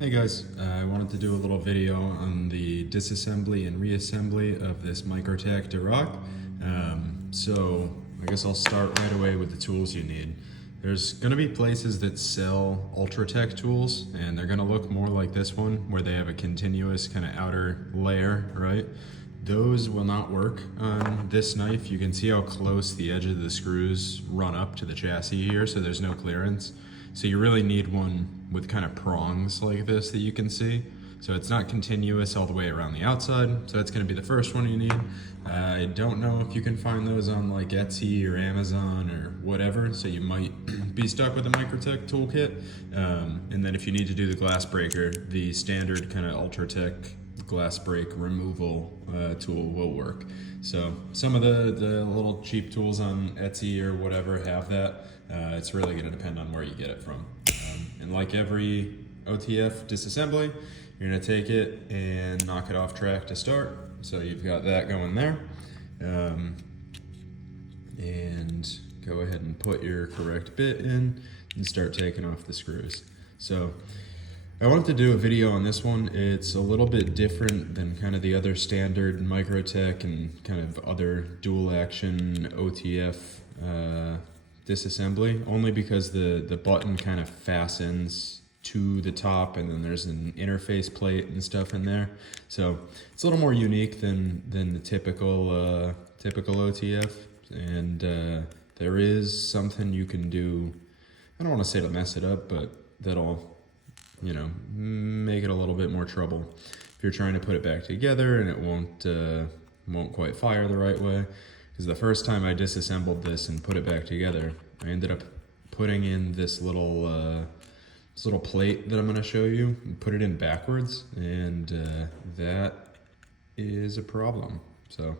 Hey guys, I wanted to do a little video on the disassembly and reassembly of this Microtech Dirac. So I guess I'll start right away with the tools you need. There's going to be places that sell Ultratech tools, and they're going to look more like this one, where they have a continuous kind of outer layer, right? Those will not work on this knife. You can see how close the edge of the screws run up to the chassis here, so there's no clearance. So you really need one with kind of prongs like this that you can see. So it's not continuous all the way around the outside. So that's going to be the first one you need. I don't know if you can find those on like Etsy or Amazon or whatever. So you might be stuck with a Microtech toolkit. And then if you need to do the glass breaker, the standard kind of Ultratech glass break removal tool will work. So some of the little cheap tools on Etsy or whatever have that. It's really going to depend on where you get it from. And like every OTF disassembly, you're going to take it and knock it off track to start. So you've got that going there. And go ahead and put your correct bit in and start taking off the screws. So I wanted to do a video on this one. It's a little bit different than kind of the other standard Microtech and kind of other dual action OTF disassembly, only because the button kind of fastens to the top, and then there's an interface plate and stuff in there. So it's a little more unique than the typical OTF, and there is something you can do. I don't want to say to mess it up, but that'll, you know, make it a little bit more trouble if you're trying to put it back together and it won't quite fire the right way. Because the first time I disassembled this and put it back together, I ended up putting in this little plate that I'm going to show you and put it in backwards, and that is a problem. So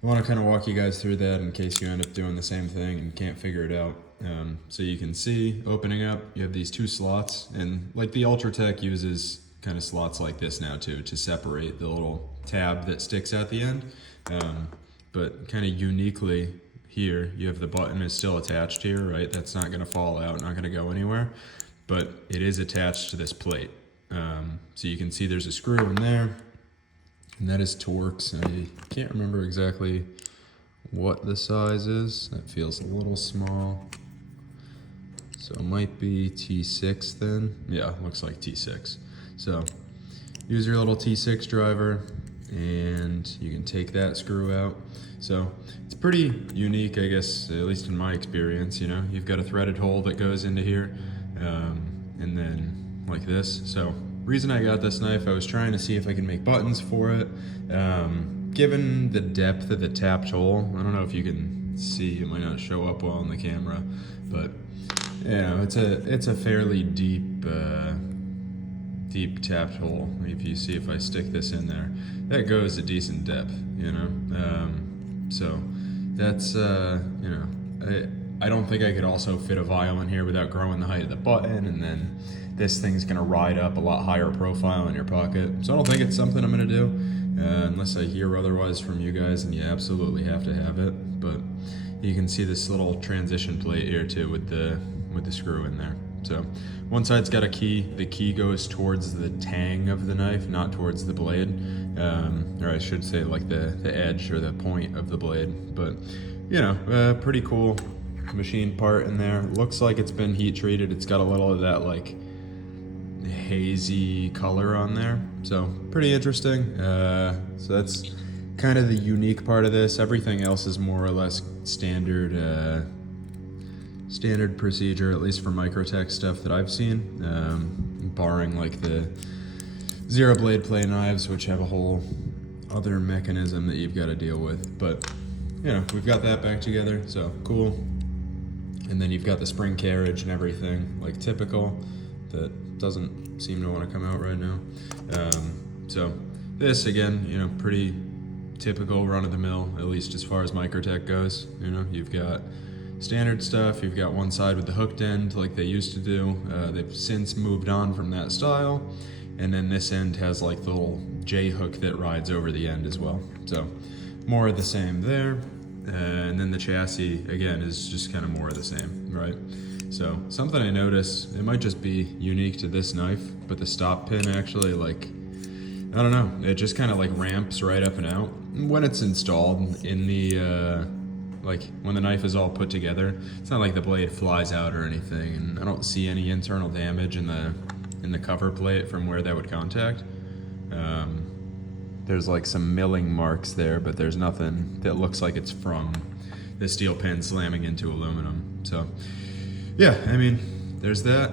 I want to kind of walk you guys through that in case you end up doing the same thing and can't figure it out. So you can see, opening up, you have these two slots, and like the Ultratech uses kind of slots like this now too, to separate the little tab that sticks out the end. But kind of uniquely here, you have the button is still attached here, right? That's not going to fall out, not going to go anywhere, but it is attached to this plate. So you can see there's a screw in there, and that is Torx. I can't remember exactly what the size is. That feels a little small. So it might be T6 then. Yeah, looks like T6. So use your little T6 driver, and you can take that screw out. So it's pretty unique, I guess, at least in my experience. You know, you've got a threaded hole that goes into here, and then like this. So reason I got this knife, I was trying to see if I can make buttons for it. Given the depth of the tapped hole, I don't know if you can see, it might not show up well on the camera, but you know, it's a fairly deep tapped hole. If you see, if I stick this in there, that goes a decent depth, you know. So that's you know, I don't think I could also fit a vial in here without growing the height of the button, and then this thing's gonna ride up a lot higher profile in your pocket. So I don't think it's something I'm gonna do unless I hear otherwise from you guys, and you absolutely have to have it. But you can see this little transition plate here too with the screw in there. So one side's got a key. The key goes towards the tang of the knife, not towards the blade. Or I should say like the edge or the point of the blade. But you know, pretty cool machine part in there. Looks like it's been heat treated. It's got a little of that like hazy color on there. So pretty interesting. So that's kind of the unique part of this. Everything else is more or less standard procedure, at least for Microtech stuff that I've seen, barring like the zero blade play knives, which have a whole other mechanism that you've got to deal with. But you know, we've got that back together, so cool. And then you've got the spring carriage and everything like typical, that doesn't seem to want to come out right now. So this again, you know, pretty typical run-of-the-mill, at least as far as Microtech goes. You know, you've got standard stuff. You've got one side with the hooked end like they used to do. They've since moved on from that style, and then this end has like the little J hook that rides over the end as well. So more of the same there. And then the chassis again is just kind of more of the same, right? So something I noticed, it might just be unique to this knife, but the stop pin actually, like, I don't know, it just kind of like ramps right up and out when it's installed in the like when the knife is all put together. It's not like the blade flies out or anything, and I don't see any internal damage in the cover plate from where that would contact. There's like some milling marks there, but there's nothing that looks like it's from the steel pin slamming into aluminum. So yeah, I mean, there's that.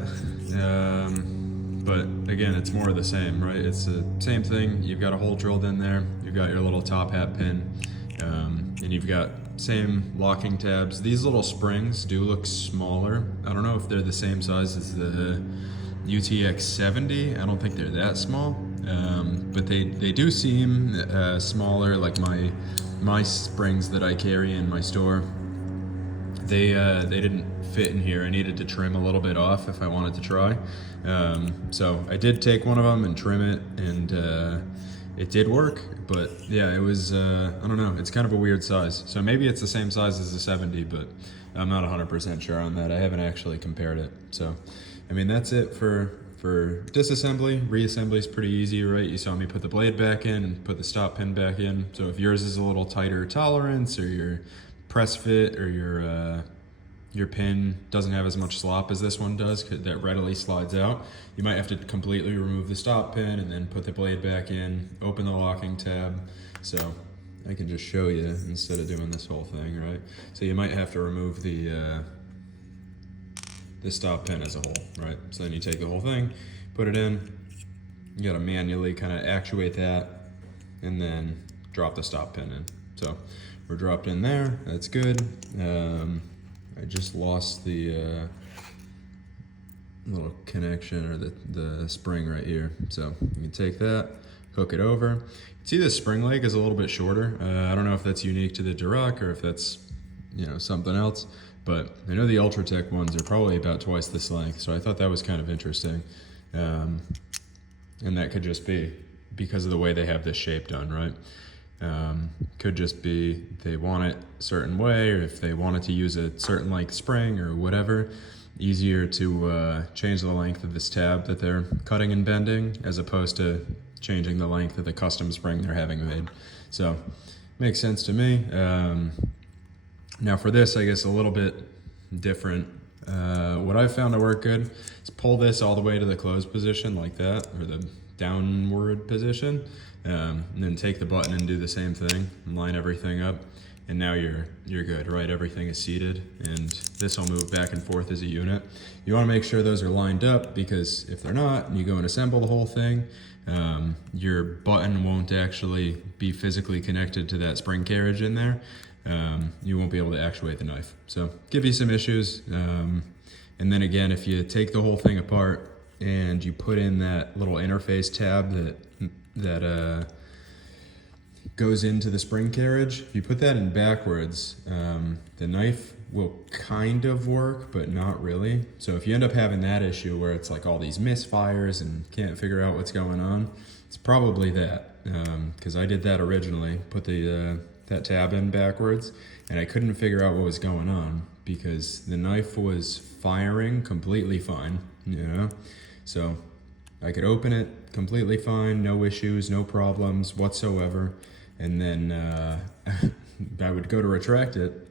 But again, it's more of the same, right? It's the same thing. You've got a hole drilled in there. You've got your little top hat pin, and you've got same locking tabs. These little springs do look smaller. I don't know if they're the same size as the UTX 70. I don't think they're that small, but they do seem smaller. Like my springs that I carry in my store, they didn't fit in here. I needed to trim a little bit off if I wanted to try. So I did take one of them and trim it, and it did work. But yeah, it was, I don't know, it's kind of a weird size. So maybe it's the same size as the 70, but I'm not 100% sure on that. I haven't actually compared it. So, I mean, that's it for disassembly. Reassembly is pretty easy, right? You saw me put the blade back in and put the stop pin back in. So if yours is a little tighter tolerance, or your press fit, or your pin doesn't have as much slop as this one does, that readily slides out, you might have to completely remove the stop pin and then put the blade back in, open the locking tab. So I can just show you instead of doing this whole thing, right? So you might have to remove the stop pin as a whole, right? So then you take the whole thing, put it in, you gotta manually kind of actuate that, and then drop the stop pin in. So we're dropped in there, that's good. I just lost the little connection, or the spring right here. So you can take that, hook it over. See, the spring leg is a little bit shorter. I don't know if that's unique to the Dirac or if that's, you know, something else, but I know the Ultratech ones are probably about twice this length. So I thought that was kind of interesting. And that could just be because of the way they have this shape done, right? Could just be they want it a certain way, or if they wanted to use a certain like spring or whatever, easier to change the length of this tab that they're cutting and bending, as opposed to changing the length of the custom spring they're having made. So makes sense to me. Now for this, I guess a little bit different. What I've found to work good is pull this all the way to the closed position like that, or the downward position, and then take the button and do the same thing and line everything up, and now you're good, right? Everything is seated, and this will move back and forth as a unit. You want to make sure those are lined up, because if they're not and you go and assemble the whole thing, your button won't actually be physically connected to that spring carriage in there. You won't be able to actuate the knife, so give you some issues. And then again, if you take the whole thing apart and you put in that little interface tab that goes into the spring carriage, if you put that in backwards, the knife will kind of work, but not really. So if you end up having that issue where it's like all these misfires and can't figure out what's going on, it's probably that. Because I did that originally, put that tab in backwards, and I couldn't figure out what was going on because the knife was firing completely fine, you know? So I could open it completely fine, no issues, no problems whatsoever. And then I would go to retract it,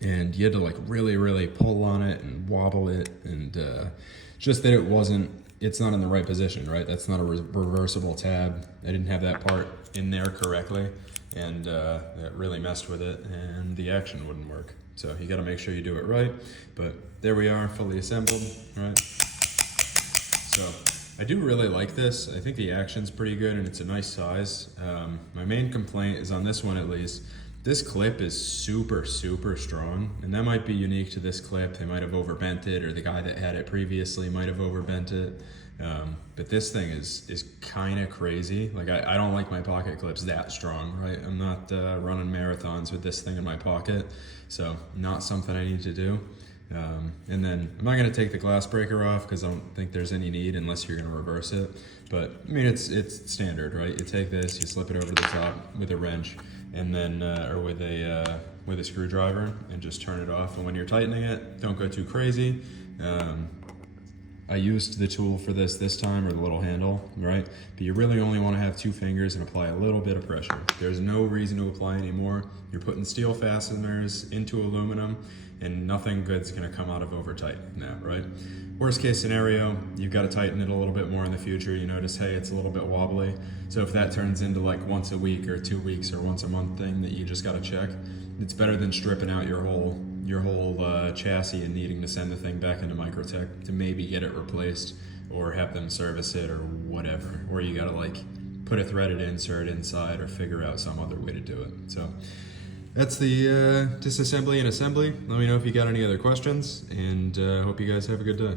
and you had to like really, really pull on it and wobble it. And just that it's not in the right position, right? That's not a reversible tab. I didn't have that part in there correctly. And that really messed with it, and the action wouldn't work. So you got to make sure you do it right. But there we are, fully assembled, right? So I do really like this. I think the action's pretty good, and it's a nice size. My main complaint is on this one, at least. This clip is super, super strong, and that might be unique to this clip. They might have overbent it, or the guy that had it previously might have overbent it. But this thing is kind of crazy. Like I don't like my pocket clips that strong, right? I'm not running marathons with this thing in my pocket, so not something I need to do. And then I'm not going to take the glass breaker off because I don't think there's any need unless you're going to reverse it. But I mean, it's standard, right? You take this, you slip it over the top with a wrench, and then or with a with a screwdriver and just turn it off. And when you're tightening it, don't go too crazy. I used the tool for this time, or the little handle, right? But you really only want to have 2 fingers and apply a little bit of pressure. There's no reason to apply any more. You're putting steel fasteners into aluminum, and nothing good's gonna come out of over tightening that, right? Worst case scenario, you've got to tighten it a little bit more in the future. You notice, hey, it's a little bit wobbly. So if that turns into like once a week or 2 weeks or once a month thing that you just got to check, it's better than stripping out your whole chassis and needing to send the thing back into Microtech to maybe get it replaced or have them service it or whatever. Or you got to like put a threaded insert inside or figure out some other way to do it. So that's the disassembly and assembly. Let me know if you got any other questions, and hope you guys have a good day.